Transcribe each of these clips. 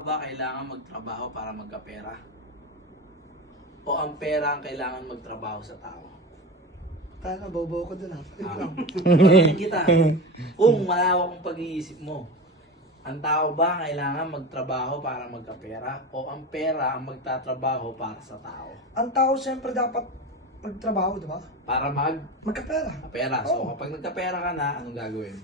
Ba kailangan magtrabaho para magkapera? O ang pera ang kailangan magtrabaho sa tao? Tayo na, bobo ko dun ah. Wait lang. Pagkain kita. Kung malawak ang pag-iisip mo, ang tao ba kailangan magtrabaho para magkapera? O ang pera ang magtatrabaho para sa tao? Ang tao siyempre dapat magtrabaho, di ba? Para Magkapera. magkapera. So Oo. kapag nagkapera ka na, anong gagawin?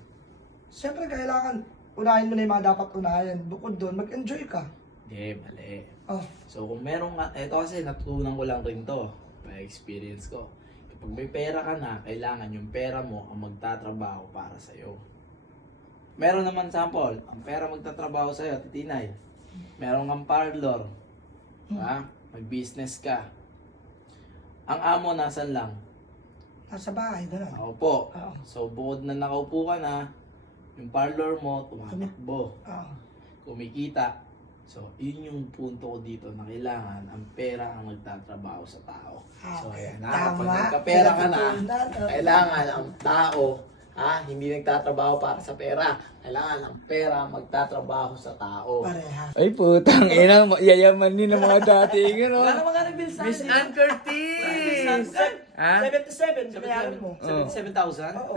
Siyempre kailangan unahin mo na yung mga dapat unahin. Bukod doon, mag-enjoy ka. Hindi, mali. Oh, So kung meron ka, eto kasi natutunan ko lang rin to, by experience ko. Kapag may pera ka na, kailangan yung pera mo ang magtatrabaho para sa'yo. Meron naman sample, ang pera magtatrabaho sa'yo, titinay. Meron kang parlor, ha? Mag-business ka. Ang amo nasan lang? nasa bahay na lang. Nakaupo. Oo. So bukod na nakaupo ka na, yung parlor mo, tumatakbo, Oo. kumikita. So, yun yung punto ko dito na kailangan ang pera ang magtatrabaho sa tao. So, ayan na, kapag Tama. nagkapera ka na, Natutunan. kailangan ang tao, hindi nagtatrabaho para sa pera. Kailangan ang pera ang magtatrabaho sa tao. Pareha. Ay putang ina, yayaman din ng mga dati, gano. Magkano bills Miss Ann Curtis! Ha? 77, binayaran mo. 77,000? Oo.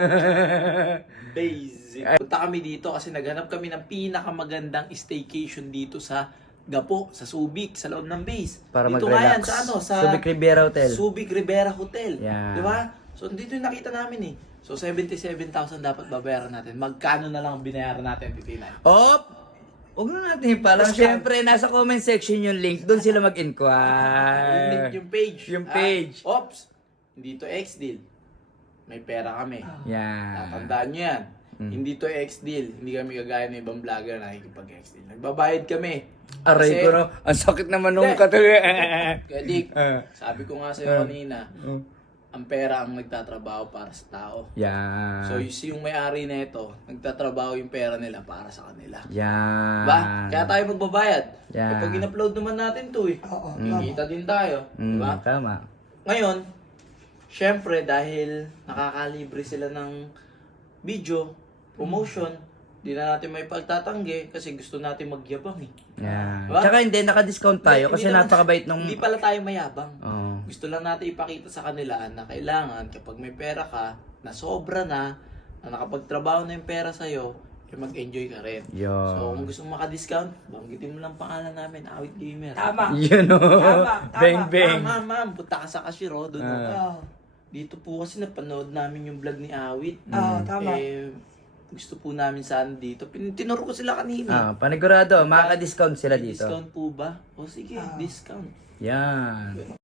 Basic. Punta kami dito kasi naghanap kami ng pinakamagandang staycation dito sa Gapo, sa Subic, sa loob ng base. Para dito mag-relax. nga yan, sa ano? Sa Subic Riviera Hotel. Subic Rivera Hotel. Yeah. Di ba? So, dito yung nakita namin eh. So, 77,000 dapat babayaran natin. Magkano na lang ang binayaran natin, titinay? Op! Huwag na natin ipalam. Siyempre, nasa comment section yung link. Doon sila mag-inquire. Yung page. Yung page. Ops! Hindi to X-Deal. May pera kami. Yan. Tatandaan nyo yan. Hindi to X-Deal. Hindi kami kagaya ng ibang vlogger na nakikipag-X-Deal. Nagbabayad kami. Aray Kasi- ko no. Ang sakit naman nung Hindi. katuloy. Kaya Dick, sabi ko nga sa'yo kanina, ang pera ang nagtatrabaho para sa tao. Yan. So, yung may-ari na ito, nagtatrabaho yung pera nila para sa kanila. Yan. Diba? Kaya tayo magbabayad. Yeah. Kapag in-upload naman natin to eh. Oo. Kikita din tayo. Diba? Tama. Ngayon, syempre dahil nakakalibre sila ng video, promotion, di na natin may pagtatanggi kasi gusto natin magyabang eh. Yan. Diba? Tsaka hindi, naka-discount tayo Hindi kasi naman- napakabait nung... Hindi pala tayo mayabang. Oo. Gusto lang natin ipakita sa kanila na kailangan kapag may pera ka, na sobra na nakapagtrabaho na yung pera sa'yo, mag-enjoy ka rin. Yun. So kung gusto mo maka-discount, banggitin mo lang pangalan namin, Awit Gamer. Tama. Yun o. Tama, tama. Bang bang. Ma'am, punta ka sa cashier, doon. Oo. Dito po kasi napanood namin yung vlog ni Awit. Oo, tama. Gusto po namin sana dito. Tinuro ko sila kanina. Panigurado, makaka-discount sila dito. Discount po ba? O sige, discount. Yan.